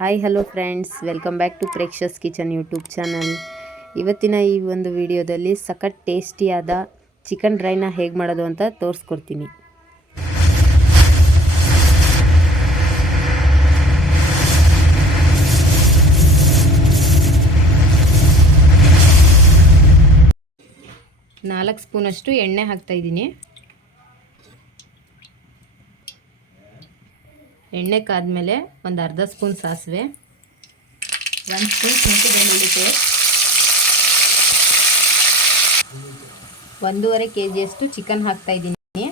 Hi hello friends, welcome back to Preksha's kitchen YouTube channel. ಇವತ್ತಿನ ಈ ಒಂದು ವಿಡಿಯೋದಲ್ಲಿ ಸಖತ್ ಟೇಸ್ಟಿಯಾದ ಚಿಕನ್ ಡ್ರೈನ ಹೇಗೆ ಮಾಡೋದು ಅಂತ ತೋರಿಸ್ಕೊಡ್ತೀನಿ. ನಾಲ್ಕು ಸ್ಪೂನಷ್ಟು ಎಣ್ಣೆ ಹಾಕ್ತಾಯಿದ್ದೀನಿ. ಎಣ್ಣೆ ಕಾದ್ಮೇಲೆ ಒಂದು ಅರ್ಧ ಸ್ಪೂನ್ ಸಾಸಿವೆ, 1 ಸ್ಪೂನ್ ಶುಂಠಿ ಬೆಳ್ಳುಳ್ಳಿ ಪೇಸ್ಟ್, 1.5 kg ಚಿಕನ್ ಹಾಕ್ತಾ ಇದ್ದೀನಿ.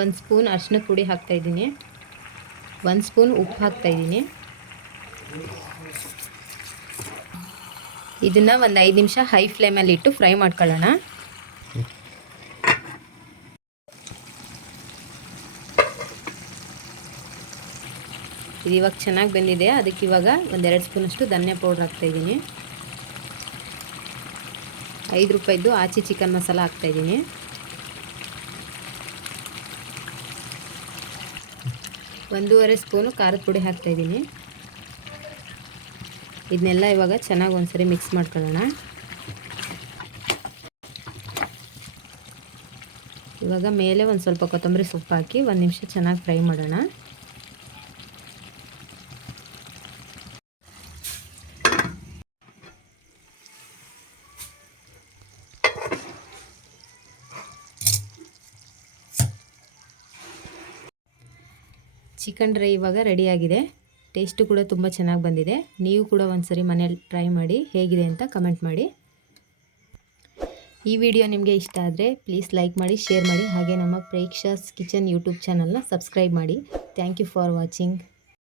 ಒಂದು ಸ್ಪೂನ್ ಅರಿಶಿನ ಪುಡಿ ಹಾಕ್ತಾ ಇದ್ದೀನಿ. 1 ಸ್ಪೂನ್ ಉಪ್ಪು ಹಾಕ್ತಾ ಇದ್ದೀನಿ. ಇದನ್ನು ಒಂದು 5 ನಿಮಿಷ ಹೈ ಫ್ಲೇಮಲ್ಲಿ ಇಟ್ಟು ಫ್ರೈ ಮಾಡ್ಕೊಳ್ಳೋಣ. ಇದು ಇವಾಗ ಚೆನ್ನಾಗಿ ಬೆಂದಿದೆ. ಅದಕ್ಕೆ ಇವಾಗ ಒಂದು 2 ಸ್ಪೂನಷ್ಟು ಧನಿಯಾ ಪೌಡ್ರ್ ಹಾಕ್ತಾಯಿದ್ದೀನಿ. 5 ರೂಪಾಯಿದು ಆಚಿ ಚಿಕನ್ ಮಸಾಲ ಹಾಕ್ತಾಯಿದ್ದೀನಿ. ಒಂದೂವರೆ ಸ್ಪೂನು ಖಾರದ ಪುಡಿ ಹಾಕ್ತಾಯಿದ್ದೀನಿ. ಇದನ್ನೆಲ್ಲ ಇವಾಗ ಚೆನ್ನಾಗಿ ಒಂದ್ಸರಿ ಮಿಕ್ಸ್ ಮಾಡ್ಕೊಳ್ಳೋಣ. ಇವಾಗ ಮೇಲೆ ಒಂದು ಸ್ವಲ್ಪ ಕೊತ್ತಂಬರಿ ಸೊಪ್ಪು ಹಾಕಿ 1 ನಿಮಿಷ ಚೆನ್ನಾಗಿ ಫ್ರೈ ಮಾಡೋಣ. ಚಿಕನ್ ಡ್ರೈ ಇವಾಗ ರೆಡಿಯಾಗಿದೆ. ಟೇಸ್ಟು ಕೂಡ ತುಂಬ ಚೆನ್ನಾಗಿ ಬಂದಿದೆ. ನೀವು ಕೂಡ ಒಂದ್ಸರಿ ಮನೇಲಿ ಟ್ರೈ ಮಾಡಿ ಹೇಗಿದೆ ಅಂತ ಕಮೆಂಟ್ ಮಾಡಿ. ಈ ವಿಡಿಯೋ ನಿಮಗೆ ಇಷ್ಟ ಆದರೆ ಪ್ಲೀಸ್ ಲೈಕ್ ಮಾಡಿ, ಶೇರ್ ಮಾಡಿ, ಹಾಗೆ ನಮ್ಮ ಪ್ರೇಕ್ಷಸ್ ಕಿಚನ್ ಯೂಟ್ಯೂಬ್ ಚಾನಲ್ನ ಸಬ್ಸ್ಕ್ರೈಬ್ ಮಾಡಿ. Thank you for watching.